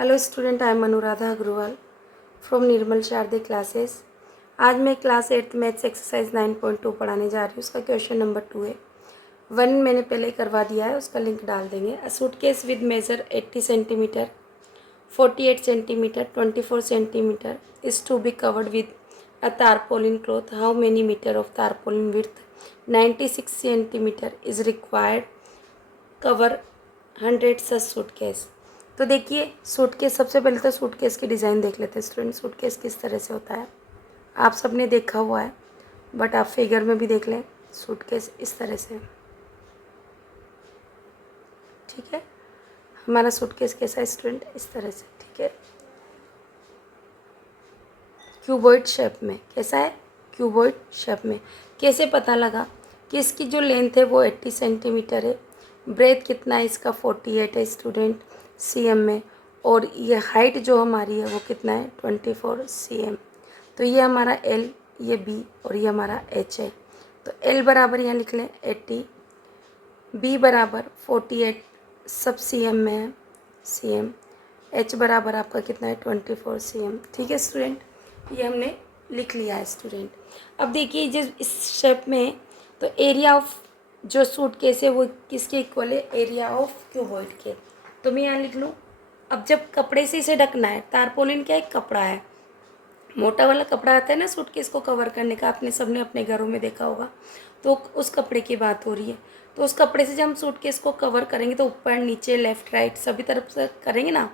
Hello student, I am Anuradha Agarwal from Nirmal Sharde classes. आज मैं class 8 maths exercise 9.2 पढ़ाने जा रही हूँ। उसका क्वेश्चन नंबर 2 है। 1 मैंने पहले करवा दिया है, उसका लिंक डाल देंगे। A suitcase with measure 80 centimetre, 48 centimetre, 24 centimetre is to be covered with a tarpaulin cloth. How many metre of tarpaulin width 96 centimetre is required cover 100 such suitcase. तो देखिए, सूटकेस सबसे पहले तो सूटकेस की डिज़ाइन देख लेते हैं स्टूडेंट। सूटकेस किस तरह से होता है आप सब ने देखा हुआ है, बट आप फिगर में भी देख लें। सूटकेस इस तरह से, ठीक है। हमारा सूटकेस कैसा है स्टूडेंट? इस तरह से, ठीक है, क्यूबॉइड शेप में। कैसा है? क्यूबॉइड शेप में। कैसे पता लगा कि इसकी जो लेंथ है वो 80 सेंटीमीटर है, ब्रेथ कितना है इसका 48 है स्टूडेंट सीएम में, और ये हाइट जो हमारी है वो कितना है 24 सीएम। तो ये हमारा एल, ये बी और ये हमारा एच है। तो एल बराबर यहाँ लिख लें 80, बी बराबर 48 सब सीएम में है सीएम, एच बराबर आपका कितना है 24 सीएम। ठीक है स्टूडेंट, ये हमने लिख लिया है स्टूडेंट। अब देखिए जिस इस शेप में, तो एरिया ऑफ जो सूटकेस है वो किसके इक्वल है? एरिया ऑफ क्यूबॉइड के। तो मैं यहाँ लिख लूँ। अब जब कपड़े से इसे ढकना है, तारपोलिन क्या एक कपड़ा है, मोटा वाला कपड़ा आता है ना सूटकेस को कवर करने का, आपने सबने अपने घरों में देखा होगा। तो उस कपड़े की बात हो रही है। तो उस कपड़े से जब हम सूटकेस को कवर करेंगे तो ऊपर नीचे लेफ्ट राइट सभी तरफ से करेंगे ना।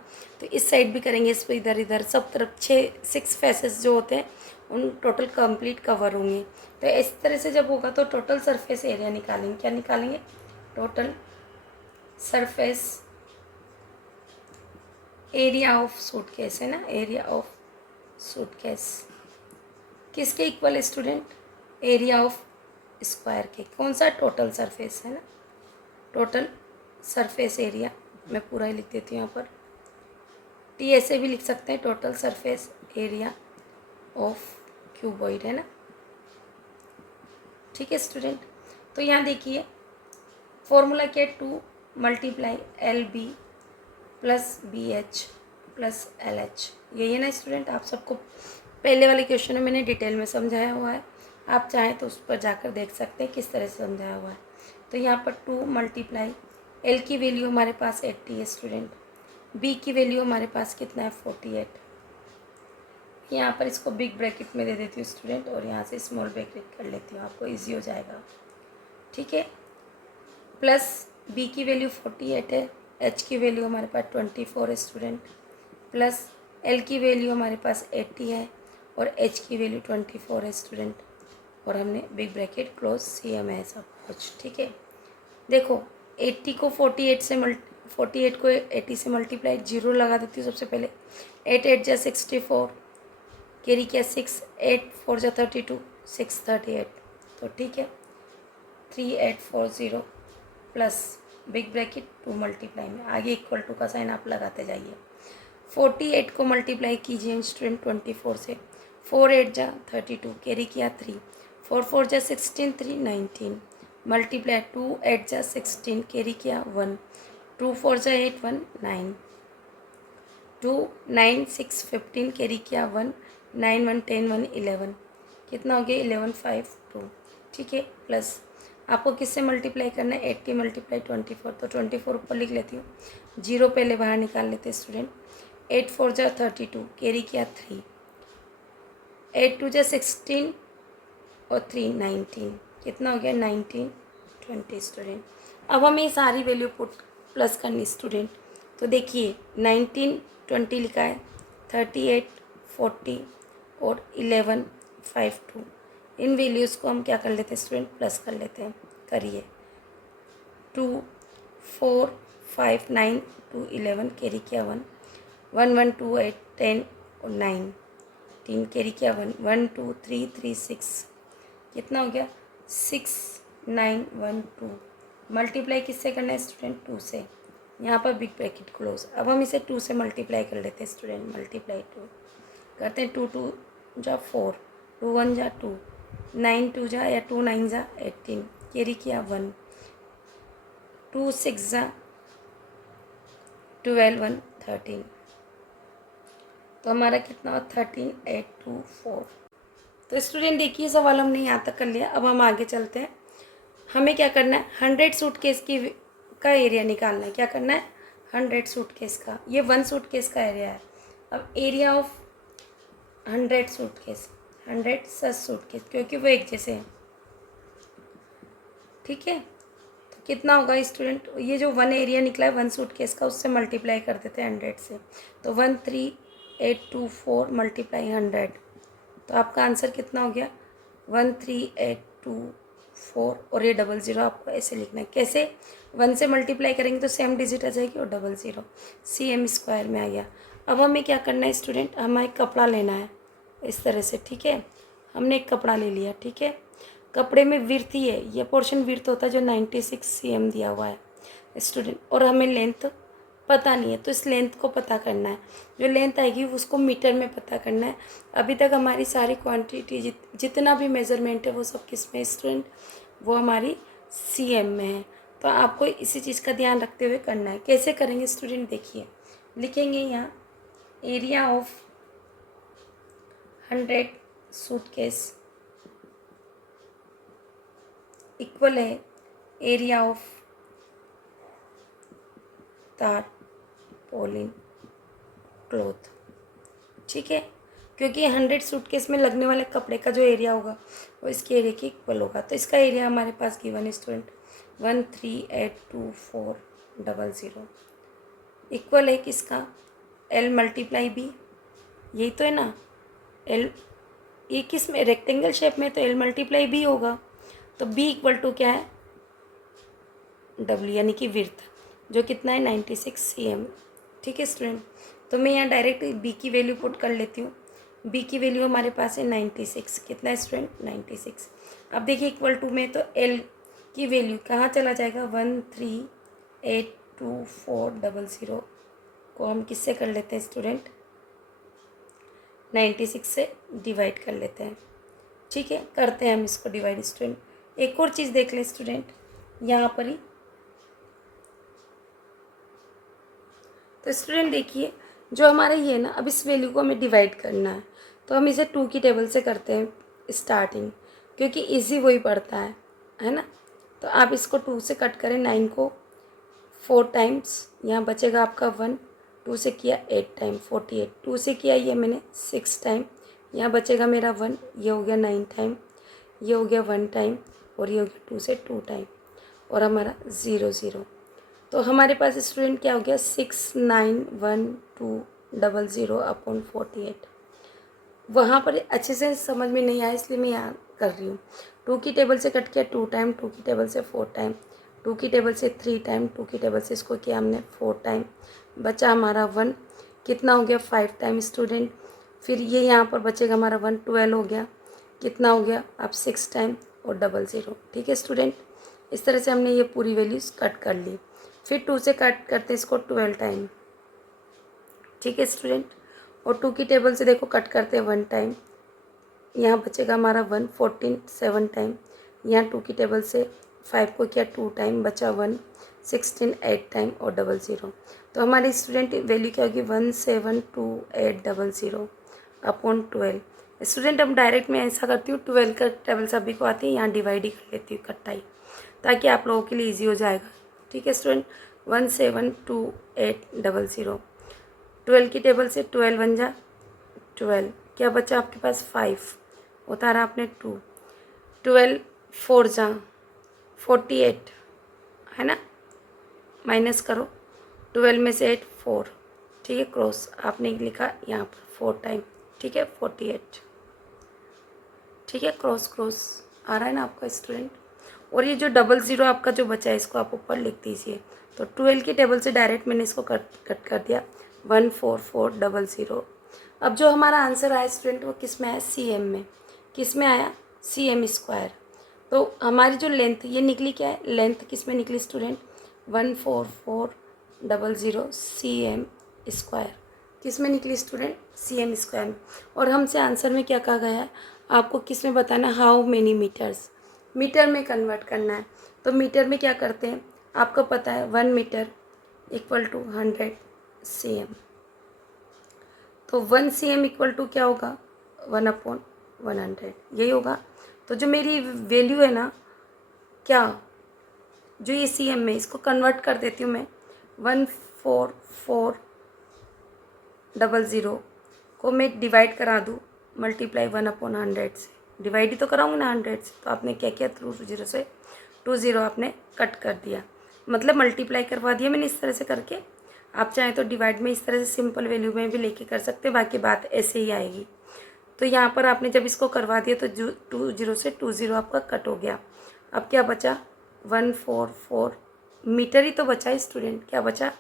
तो इस साइड भी करेंगे, इस पर इधर इधर सब तरफ 6 फेसेस जो होते हैं उन टोटल कंप्लीट कवर होंगे। तो इस तरह से जब होगा तो टोटल सरफेस एरिया निकालेंगे। क्या निकालेंगे? Total surface area of suitcase है ना, एरिया ऑफ सूटकेस किसके इक्वल है स्टूडेंट? एरिया ऑफ स्क्वायर के। कौन सा? टोटल सरफेस है ना, टोटल सरफेस एरिया। मैं पूरा ही लिख देती हूँ यहाँ पर, टी ऐसे भी लिख सकते हैं, total surface area of cuboid है ना। ठीक है स्टूडेंट, तो यहाँ देखिए फॉर्मूला क्या है? 2 multiply L B plus B H plus L H. यही है ना स्टूडेंट। आप सबको पहले वाले क्वेश्चन में मैंने डिटेल में समझाया हुआ है, आप चाहें तो उस पर जाकर देख सकते हैं किस तरह से समझाया हुआ है। तो यहाँ पर 2 मल्टीप्लाई एल की वैल्यू हमारे पास 80 है स्टूडेंट, बी की वैल्यू हमारे पास कितना है 48। यहाँ पर इसको बिग ब्रैकेट में दे देती हूँ स्टूडेंट, और यहाँ से स्मॉल ब्रैकेट कर लेती हूँ, आपको ईजी हो जाएगा। ठीक है, प्लस बी की वैल्यू 48 है, एच की वैल्यू हमारे पास 24 है स्टूडेंट, प्लस एल की वैल्यू हमारे पास 80 है और एच की वैल्यू 24 है स्टूडेंट, और हमने big bracket close C M है सब कुछ। ठीक है, देखो 80 को 48 से 48 को 80 से मल्टीप्लाई, जीरो लगा देती हूँ सबसे पहले। 8 8 जा 64, कैरी किया 6, 8 4 जा 32, 638। तो ठीक है, 3840 प्लस बिग ब्रैकेट 2 मल्टीप्लाई में, आगे इक्वल टू का साइन आप लगाते जाइए। 48 को मल्टीप्लाई कीजिए स्टूडेंट 24 से, 4 8 जा 32, कैरी किया 3, 4 4 जा 16, 3 19, मल्टीप्लाई 2 8 जा 16, कैरी किया 1, 2 4 जा 8 1 9, 2 9 6 15, कैरी किया 1, 9 1 10 1 11, कितना हो गया 11 5 2। ठीक है, प्लस आपको किससे मल्टीप्लाई करना है? 80 मल्टीप्लाई 24, तो 24 ऊपर लिख लेती हूँ, जीरो पहले बाहर निकाल लेते हैं स्टूडेंट। 8 4 जा 32, कैरी किया 3, 8 2 जा 16 और 3 19, कितना हो गया 19 20 स्टूडेंट। अब हमें ये सारी वैल्यू पुट प्लस करनी स्टूडेंट। तो देखिए 19 20 लिखा है, 38 40 और 11 5 2, इन वैल्यूज़ को हम क्या कर लेते हैं स्टूडेंट? प्लस कर लेते हैं। करिए 2 4 5 9 2 11, कैरी किया 1, 1 1 2 8 10 और 9 3, कैरी किया 1 1 2 3 3 6, कितना हो गया 6 9 1 2। मल्टीप्लाई किससे करना है स्टूडेंट? 2 से। यहाँ पर बिग ब्रैकेट क्लोज। अब हम इसे 2 से मल्टीप्लाई कर लेते हैं स्टूडेंट। मल्टीप्लाई 2 करते हैं, 2 2 जा 4, 2 1 जा 2, 9 2 जा या 2 9 जा 18, कैरी किया 1, 2 6 जा 12 1 13, तो हमारा कितना हुआ 13,824। तो स्टूडेंट देखिए सवाल हमने यहाँ तक कर लिया। अब हम आगे चलते हैं। हमें क्या करना है, 100 सूटकेस का एरिया निकालना है। क्या करना है, 100 सूटकेस का, ये 1 सूटकेस का एरिया है। अब area of 100 suitcase, 100 such suitcase, क्योंकि वो एक जैसे हैं, ठीक है। तो कितना होगा स्टूडेंट, ये जो 1 एरिया निकला है 1 सूटकेस का, उससे मल्टीप्लाई कर देते हैं 100 से। तो 13,824 मल्टीप्लाई 100, तो आपका आंसर कितना हो गया 13,824। और ये 00 आपको ऐसे लिखना है। कैसे, 1 से मल्टीप्लाई करेंगे तो सेम डिजिट आ जाएगी और 00 CM स्क्वायर में आ गया। अब हमें क्या करना है स्टूडेंट, हमें एक कपड़ा लेना है इस तरह से, ठीक है। हमने एक कपड़ा ले लिया, ठीक है। कपड़े में विर्थ ही है, ये पोर्शन विर्थ होता है जो 96 CM दिया हुआ है स्टूडेंट, और हमें लेंथ पता नहीं है, तो इस लेंथ को पता करना है। जो लेंथ आएगी उसको मीटर में पता करना है। अभी तक हमारी सारी क्वांटिटी जितना भी मेज़रमेंट है वो सब किस में स्टूडेंट, वो हमारी CM में है। तो आपको इसी चीज़ का ध्यान रखते हुए करना है। कैसे करेंगे स्टूडेंट, देखिए लिखेंगे यहाँ एरिया ऑफ 100 सूटकेस इक्वल है एरिया ऑफ तारपोलिन क्लॉथ, ठीक है। क्योंकि 100 सूटकेस में लगने वाले कपड़े का जो एरिया होगा वो इसके एरिया के इक्वल होगा। तो इसका एरिया हमारे पास गिवन है स्टूडेंट 13,824,00 इक्वल है किसका, L मल्टीप्लाई B, यही तो है ना। L ये किस में, रेक्टेंगल शेप में, तो L मल्टीप्लाई B होगा। तो B इक्वल टू क्या है, W यानी कि विर्थ, जो कितना है 96 CM, ठीक है स्टूडेंट। तो मैं यहाँ डायरेक्ट B की वैल्यू पुट कर लेती हूँ। B की वैल्यू हमारे पास है 96, कितना है स्टूडेंट 96। अब देखिए इक्वल टू में, तो L की वैल्यू कहाँ चला जाएगा, 13,824,00 को हम किससे कर लेते हैं स्टूडेंट, 96 से डिवाइड कर लेते हैं, ठीक है। करते हैं हम इसको डिवाइड स्टूडेंट। एक और चीज़ देख लें स्टूडेंट, यहाँ पर ही, तो स्टूडेंट देखिए जो हमारा ये ना, अब इस वैल्यू को हमें डिवाइड करना है, तो हम इसे 2 की टेबल से करते हैं स्टार्टिंग, क्योंकि इजी वही पड़ता है ना। तो आप इसको 2 से कट करें, 9 को 4 टाइम्स, यहाँ बचेगा आपका 1, 2 से किया 8 टाइम 48, 2 से किया ये मैंने 6 टाइम, यहाँ बचेगा मेरा 1, ये हो गया 9 टाइम, ये हो गया 1 टाइम, और ये हो गया 2 से 2 टाइम, और हमारा 0 0। तो हमारे पास स्टूडेंट क्या हो गया 691200 अपॉन 48। वहाँ पर अच्छे से समझ में नहीं आया इसलिए मैं यहाँ कर रही हूँ। 2 की टेबल से कट किया 2 टाइम, 2 की टेबल से 4 टाइम, 2 की टेबल से 3 टाइम, 2 की टेबल से इसको किया हमने 4 टाइम, बचा हमारा 1, कितना हो गया 5 टाइम स्टूडेंट। फिर ये यहाँ पर बचेगा हमारा 1, 12 हो गया, कितना हो गया अब 6 टाइम और 00, ठीक है स्टूडेंट। इस तरह से हमने ये पूरी वैल्यूज़ कट कर ली। फिर 2 से कट करते इसको 12 टाइम, ठीक है स्टूडेंट। और 2 की टेबल से देखो कट करते हैं 1 टाइम, यहाँ बचेगा हमारा 1, 14 7 टाइम, यहाँ 2 की टेबल से 5 को किया 2 टाइम, बचा 1, 16 8 टाइम और 00। तो हमारी स्टूडेंट वैल्यू क्या होगी 172800 अपॉन 12। स्टूडेंट अब डायरेक्ट मैं ऐसा करती हूँ, 12 का टेबल सभी को आती है, यहाँ डिवाइड ही कर लेती हूँ इकट्ठा ही, ताकि आप लोगों के लिए ईजी हो जाएगा, ठीक है स्टूडेंट। 172800, 12 की टेबल से 12 बन जा 12, क्या बचा आपके पास 5, उतारा आपने 2, 12 4 जा 48 है ना, माइनस करो 12 में से 8 4, ठीक है। क्रॉस आपने लिखा यहाँ पर 4 टाइम, ठीक है 48, ठीक है। क्रॉस क्रॉस आ रहा है ना आपका स्टूडेंट। और ये जो 00 आपका जो बचा है इसको आप ऊपर लिख दीजिए। तो 12 की टेबल से डायरेक्ट मैंने इसको कट कर दिया 14400। अब जो हमारा आंसर आया स्टूडेंट वो किस में आया, CM में। किस में आया, CM स्क्वायर। तो हमारी जो लेंथ ये निकली क्या है, लेंथ किस में निकली स्टूडेंट 14400 CM स्क्वायर, किस में निकली स्टूडेंट CM स्क्वायर में। और हमसे आंसर में क्या कहा गया है, आपको किस में बताना, हाउ मेनी मीटर्स, मीटर में कन्वर्ट करना है। तो मीटर में क्या करते हैं आपको पता है, 1 मीटर इक्वल टू 100 CM। तो 1 cm इक्वल टू क्या होगा, 1/100, यही होगा। तो जो मेरी वैल्यू है ना, क्या, जो ये cm में, इसको कन्वर्ट कर देती हूँ मैं 14400 को मैं डिवाइड करा दूँ मल्टीप्लाई 1/100 से, डिवाइड ही तो कराऊंगी ना 100 से। तो आपने क्या किया, 2 से 20 आपने कट कर दिया, मतलब मल्टीप्लाई करवा दिया मैंने इस तरह से करके। आप चाहें तो डिवाइड में इस तरह से सिंपल वैल्यू में भी लेके कर सकते हैं, बाकी बात ऐसे ही आएगी। तो यहाँ पर आपने जब इसको करवा दिया तो 20 से 20 आपका कट हो गया। अब क्या बचा, 144 मीटर ही तो बचा स्टूडेंट, क्या बचा,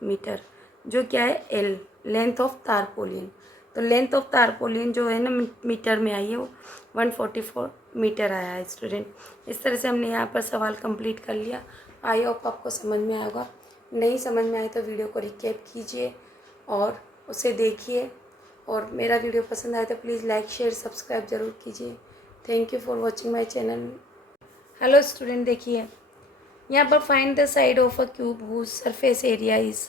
मीटर, जो क्या है एल, लेंथ ऑफ तारपोलिन। तो लेंथ ऑफ तारपोलिन जो है ना मीटर में आई है, वो 144 मीटर आया है स्टूडेंट। इस तरह से हमने यहाँ पर सवाल कंप्लीट कर लिया। आई होप आपको समझ में आया होगा। नहीं समझ में आए तो वीडियो को रिकैप कीजिए और उसे देखिए, और मेरा वीडियो पसंद आए तो प्लीज़ लाइक शेयर सब्सक्राइब ज़रूर कीजिए। Thank you for watching my channel. Hello student, देखिए यहाँ पर find the side of a cube whose surface area is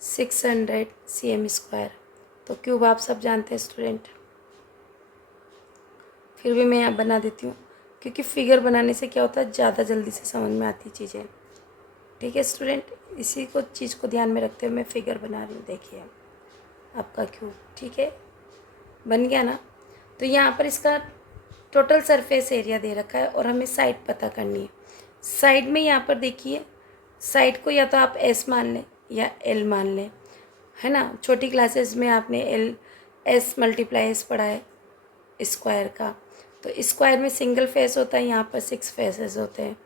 600 cm²। तो क्यूब आप सब जानते हैं स्टूडेंट, फिर भी मैं यहाँ बना देती हूँ क्योंकि फिगर बनाने से क्या होता है, ज़्यादा जल्दी से समझ में आती चीज़ें। ठीक है स्टूडेंट, इसी को चीज़ को ध्यान में रखते हुए मैं फिगर बना रही हूँ। देखिए आपका क्यूब, ठीक है, बन गया ना। तो यहाँ पर इसका टोटल सरफेस एरिया दे रखा है और हमें साइड पता करनी है। साइड में यहाँ पर देखिए, साइड को या तो आप एस मान लें या एल मान लें, है ना। छोटी क्लासेस में आपने एल एस मल्टीप्लाई एस पढ़ा है स्क्वायर का। तो स्क्वायर में सिंगल फेस होता है, यहाँ पर 6 फेसेस होते हैं,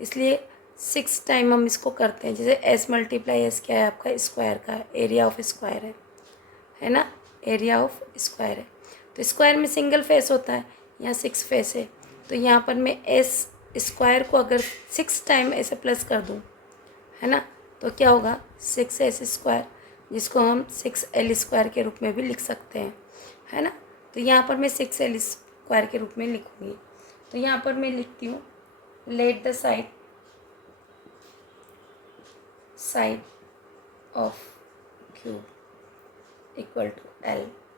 इसलिए 6 टाइम हम इसको करते हैं। जैसे एस मल्टीप्लाई एस क्या है आपका, स्क्वायर का एरिया ऑफ स्क्वायर है ना, एरिया ऑफ स्क्वायर है। तो स्क्वायर में सिंगल फेस होता है, यहाँ 6 फेस है। तो यहाँ पर मैं एस स्क्वायर को अगर 6 टाइम ऐसे प्लस कर दूँ, है ना, तो क्या होगा, 6s², जिसको हम 6l² के रूप में भी लिख सकते हैं, है ना। तो यहाँ पर मैं 6l² के रूप में लिखूँगी। तो यहाँ पर मैं लिखती हूँ, let the side of cube equal to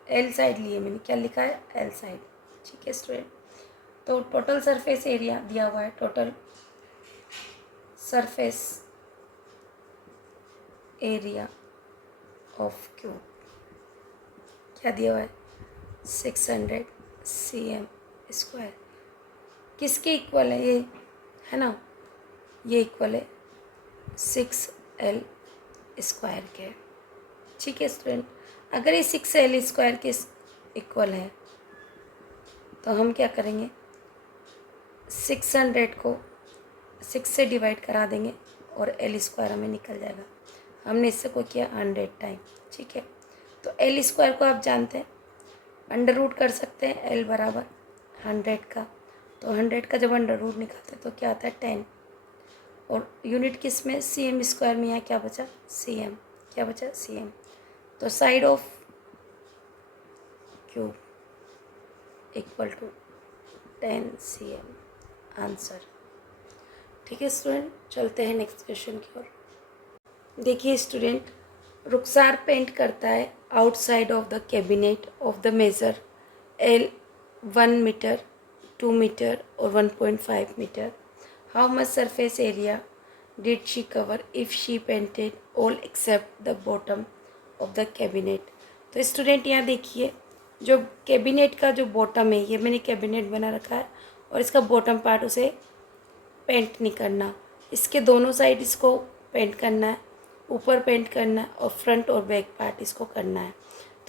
L side लिए मैंने, क्या लिखा है, एल साइड। ठीक है स्टूडेंट, तो टोटल सरफेस एरिया दिया हुआ है, total surface area of cube क्या दिया हुआ है, 600 cm²। किसके इक्वल है ये, है ना, ये इक्वल है 6l² के। ठीक है स्टूडेंट, अगर ये 6l² के इक्वल है तो हम क्या करेंगे, 600 को 6 से डिवाइड करा देंगे और l² हमें निकल जाएगा। हमने इससे को किया 100 टाइम। ठीक है, तो l² को आप जानते हैं, अंडर रूट कर सकते हैं, l बराबर 100 का। तो 100 का जब अंडर रूट निकालते हैं तो क्या आता है, 10। और यूनिट किस में, cm² में, यहाँ क्या बचा, cm, क्या बचा, cm। तो side of cube equal to 10 cm, answer. ठीक है स्टूडेंट, चलते हैं नेक्स्ट क्वेश्चन की ओर। देखिए स्टूडेंट, रुखसार पेंट करता है outside of the cabinet of the measure L 1 metre, 2 metre और 1.5 metre. How much surface area did she cover if she painted all except the bottom of the cabinet. तो student यहाँ देखिए, जो cabinet का जो bottom है, ये मैंने कैबिनेट बना रखा है और इसका बॉटम पार्ट उसे पेंट नहीं करना, इसके दोनों साइड इसको पेंट करना है, ऊपर पेंट करना है और फ्रंट और बैक पार्ट इसको करना है।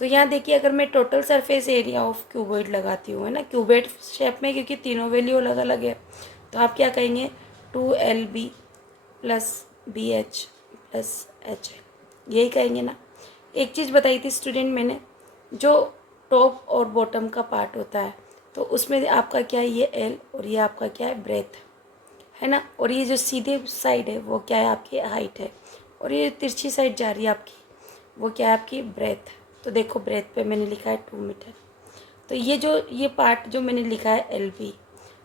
तो यहाँ देखिए, अगर मैं total surface area of cuboid लगाती हूँ, है ना, क्यूबॉइड शेप में, क्योंकि तीनों वैल्यू अलग अलग है, तो आप क्या कहेंगे, 2lb + bh + h, यही कहेंगे ना। एक चीज़ बताई थी स्टूडेंट मैंने, जो टॉप और बॉटम का पार्ट होता है, तो उसमें आपका क्या है, ये एल, और ये आपका क्या है, ब्रेथ, है ना। और ये जो सीधे साइड है वो क्या है, आपकी हाइट है, और ये तिरछी साइड जा रही है आपकी, वो क्या है, आपकी ब्रेथ। तो देखो ब्रेथ पे मैंने लिखा है 2 मीटर। तो ये पार्ट जो मैंने लिखा है LB,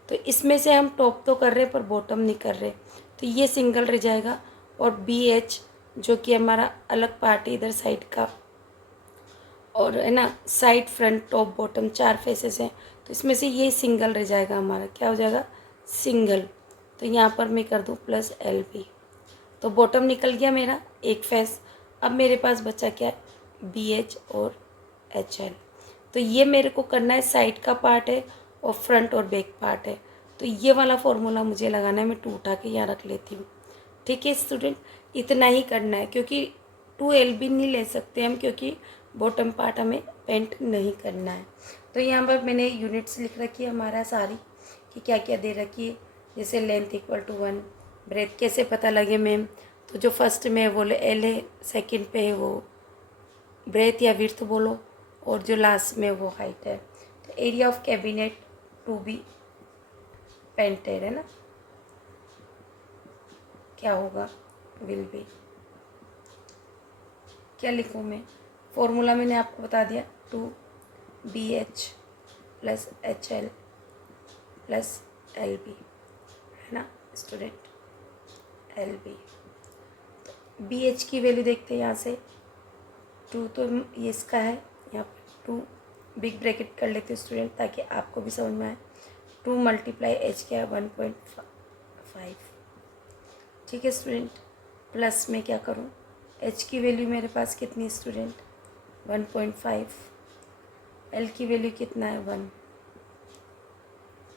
तो इसमें से हम टॉप तो कर रहे हैं पर बॉटम नहीं कर रहे, तो ये सिंगल रह जाएगा। और BH जो कि हमारा अलग पार्ट है इधर साइड का, और है ना side, front, top, bottom 4 faces हैं, तो इसमें से ये सिंगल रह जाएगा हमारा, क्या हो जाएगा, सिंगल। तो यहाँ पर मैं कर दूँ प्लस एल बी, तो बॉटम निकल गया मेरा एक फेस। अब मेरे पास बचा क्या है, बी एच और एच एल। तो ये मेरे को करना है, साइड का पार्ट है और फ्रंट और बैक पार्ट है। तो ये वाला फॉर्मूला मुझे लगाना है, मैं 2 उठा के यहाँ रख लेती हूँ। ठीक है स्टूडेंट, इतना ही करना है, क्योंकि 2 एल बी नहीं ले सकते हम, क्योंकि बॉटम पार्ट हमें पेंट नहीं करना है। तो यहाँ पर मैंने यूनिट्स लिख रखी है हमारा सारी, कि क्या क्या दे रखी है। जैसे लेंथ इक्वल टू 1, ब्रेथ कैसे पता लगे मैम, तो जो फर्स्ट में है वो एल है, सेकंड पे है वो ब्रेथ या विड्थ बोलो, और जो लास्ट में वो हाइट है। तो area of cabinet to be painted है ना, क्या होगा, विल बी, क्या लिखूँ मैं, फॉर्मूला मैंने आपको बता दिया, 2BH plus HL plus LB, है ना स्टूडेंट, LB। तो BH की वैल्यू देखते हैं यहाँ से, 2 तो ये इसका है, यहाँ पर 2 बिग ब्रैकेट कर लेते हैं स्टूडेंट, ताकि आपको भी समझ में आए। 2 मल्टीप्लाई H क्या है, 1.5। ठीक है स्टूडेंट, प्लस में क्या करूँ, H की वैल्यू मेरे पास कितनी है स्टूडेंट, 1.5, L की वैल्यू कितना है, 1,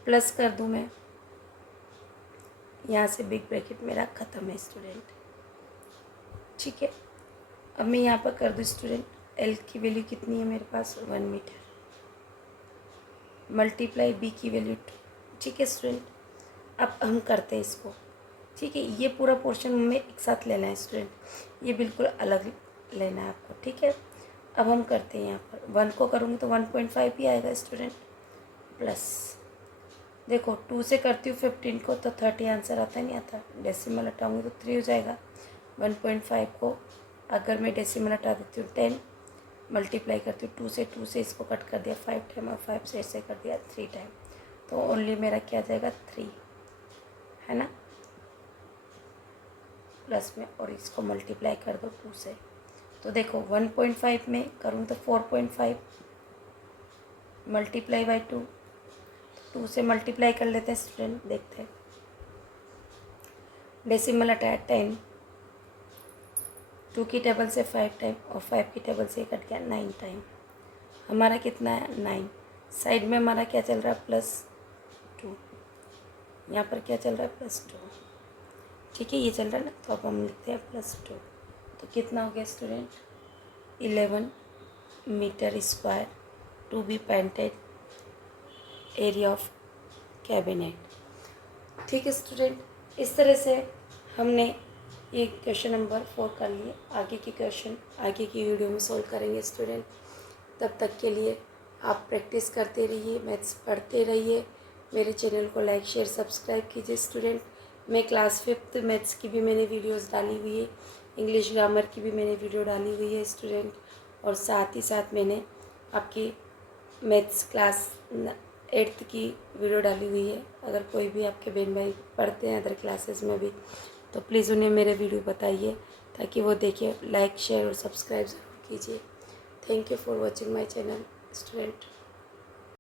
प्लस कर दूँ मैं, यहाँ से बिग ब्रैकेट मेरा ख़त्म है स्टूडेंट। ठीक है, अब मैं यहाँ पर कर दूँ स्टूडेंट, L की वैल्यू कितनी है मेरे पास, 1 मीटर, मल्टीप्लाई B की वैल्यू 2। ठीक है स्टूडेंट, अब हम करते हैं इसको। ठीक है, ये पूरा पोर्शन हमें एक साथ लेना है स्टूडेंट, ये बिल्कुल अलग लेना है आपको। ठीक है, अब हम करते हैं, यहाँ पर 1 को करूँगी तो 1.5 ही आएगा स्टूडेंट, प्लस देखो 2 से करती हूँ 15 को तो 30 आंसर आता नहीं आता, डेसिमल हटाऊँगी तो 3 हो जाएगा। 1.5 को अगर मैं डेसिमल हटा देती हूँ 10, मल्टीप्लाई करती हूँ 2 से इसको कट कर दिया 5 टाइम, और 5 से ऐसे कर दिया 3 टाइम, तो ओनली मेरा क्या आ जाएगा, 3, है ना, प्लस में, और इसको मल्टीप्लाई कर दो 2 से। तो देखो 1.5 में करूँ तो 4.5 मल्टीप्लाई बाई 2, 2 से मल्टीप्लाई कर लेते हैं स्टूडेंट, देखते हैं, डेसिमल हटाया 10, 2 की टेबल से 5 टाइम, और 5 की टेबल से कट गया 9 टाइम, हमारा कितना है 9। साइड में हमारा क्या चल रहा है, +2, यहाँ पर क्या चल रहा है, +2। ठीक है, ये चल रहा है ना, तो अब हम लिखते हैं +2, तो कितना हो गया student, 11 metre square to be painted area of cabinet. ठीक है स्टूडेंट, इस तरह से हमने ये क्वेश्चन नंबर 4 कर लिए। आगे के क्वेश्चन आगे की वीडियो में सोल्व करेंगे स्टूडेंट। तब तक के लिए आप प्रैक्टिस करते रहिए, मैथ्स पढ़ते रहिए, मेरे चैनल को लाइक शेयर सब्सक्राइब कीजिए स्टूडेंट। मैं क्लास 5th मैथ्स की भी मैंने वीडियोस डाली हुई है, इंग्लिश ग्रामर की भी मैंने वीडियो डाली हुई है स्टूडेंट, और साथ ही साथ मैंने आपकी मैथ्स क्लास 8th की वीडियो डाली हुई है। अगर कोई भी आपके बहन भाई पढ़ते हैं अदर क्लासेस में भी, तो प्लीज़ उन्हें मेरे वीडियो बताइए, ताकि वो देखें। लाइक शेयर और सब्सक्राइब ज़रूर कीजिए। Thank you for watching my channel student.